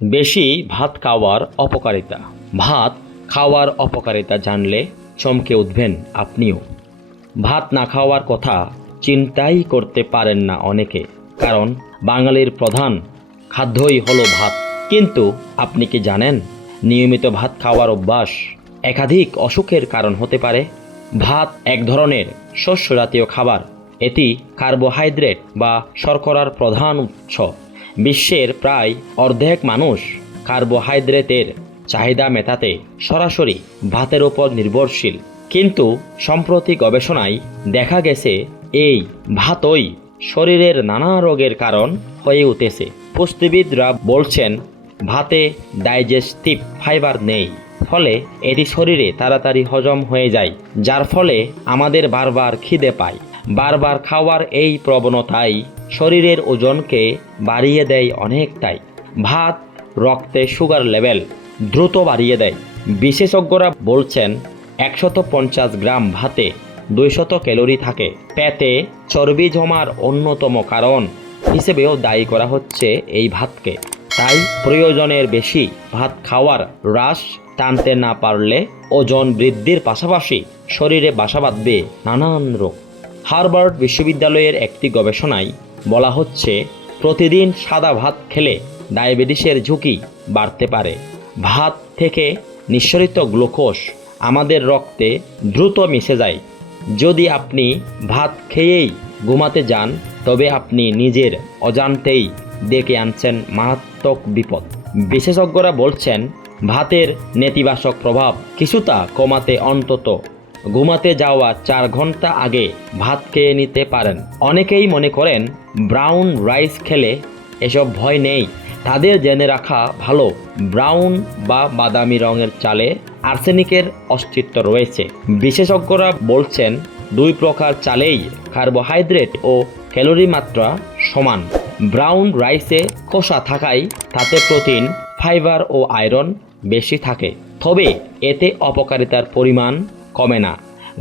বেশি ভাত খাওয়ার অপকারিতা। ভাত খাওয়ার অপকারিতা জানলে চমকে উঠবেন আপনিও। ভাত না খাওয়ার কথা চিন্তাই করতে পারেন না অনেকে, কারণ বাঙালির প্রধান খাদ্যই হলো ভাত। কিন্তু আপনি কি জানেন, নিয়মিত ভাত খাওয়ার অভ্যাস একাধিক অসুখের কারণ হতে পারে। ভাত এক ধরনের শস্য জাতীয় খাবার। এটি কার্বোহাইড্রেট বা শর্করার প্রধান উৎস। বিশ্বের প্রায় অর্ধেক মানুষ কার্বোহাইড্রেটের চাহিদা মেটাতে সরাসরি ভাতের উপর নির্ভরশীল। কিন্তু সম্প্রতি গবেষণায় দেখা গেছে এই ভাতই শরীরের নানা রোগের কারণ হয়ে উঠেছে। পুষ্টিবিদরা বলছেন ভাতে ডাইজেস্টিভ ফাইবার নেই, ফলে এটি শরীরে তাড়াতাড়ি হজম হয়ে যায়, যার ফলে আমাদের বারবার খিদে পায়। বারবার খাওয়ার এই প্রবণতাই শরীরের ওজনকে বাড়িয়ে দেয় অনেকটাই। ভাত রক্তে সুগার লেভেল দ্রুত বাড়িয়ে দেয়। বিশেষজ্ঞরা বলছেন 150 গ্রাম ভাতে 200 ক্যালোরি থাকে। পেটে চর্বি জমার অন্যতম কারণ হিসেবেও দায়ী করা হচ্ছে এই ভাতকে। তাই প্রয়োজনের বেশি ভাত খাওয়ার হ্রাস টানতে না পারলে ওজন বৃদ্ধির পাশাপাশি শরীরে বাসা বাঁধবে নানান রোগ। হার্ভার্ড বিশ্ববিদ্যালয়ের একটি গবেষণায় বলা হচ্ছে প্রতিদিন সাদা ভাত খেলে ডায়াবেটিসের ঝুঁকি বাড়তে পারে। ভাত থেকে নিঃসরিত গ্লুকোজ আমাদের রক্তে দ্রুত মিশে যায়। যদি আপনি ভাত খেয়েই ঘুমাতে যান, তবে আপনি নিজের অজান্তেই ডেকে আনছেন মারাত্মক বিপদ। বিশেষজ্ঞরা বলছেন ভাতের নেতিবাচক প্রভাব কিছুটা কমাতে অন্তত ঘুমাতে যাওয়া 4 ঘন্টা আগে ভাত খেয়ে নিতে পারেন। অনেকেই মনে করেন ব্রাউন রাইস খেলে এসব ভয় নেই। তাদের জেনে রাখা ভালো, ব্রাউন বা বাদামি রঙের চালে আর্সেনিকের অস্তিত্ব রয়েছে। বিশেষজ্ঞরা বলছেন 2 প্রকার চালেই কার্বোহাইড্রেট ও ক্যালোরি মাত্রা সমান। ব্রাউন রাইসে খোসা থাকায় তাতে প্রোটিন, ফাইবার ও আয়রন বেশি থাকে, তবে এতে অপকারিতার পরিমাণ কমে না।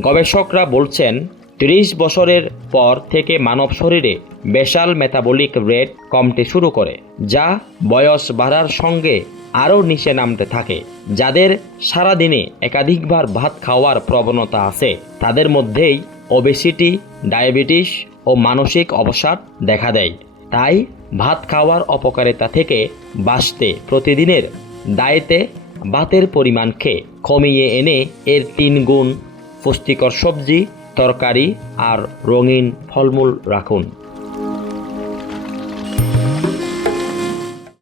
গবেষকরা বলছেন 30 বছরের পর থেকে মানব শরীরে বেসাল মেটাবলিক রেট কমতে শুরু করে, যা বয়স বাড়ার সঙ্গে আরও নিচে নামতে থাকে। যাদের সারাদিনে একাধিকবার ভাত খাওয়ার প্রবণতা আছে, তাদের মধ্যেই ওবেসিটি, ডায়াবেটিস ও মানসিক অবসাদ দেখা দেয়। তাই ভাত খাওয়ার অপকারিতা থেকে বাঁচতে প্রতিদিনের ডায়েটে ভাতের পরিমাণকে কমিয়ে এনে এর 3 গুণ পুষ্টিকর সবজি, তরকারি আর রঙিন ফলমূল রাখুন।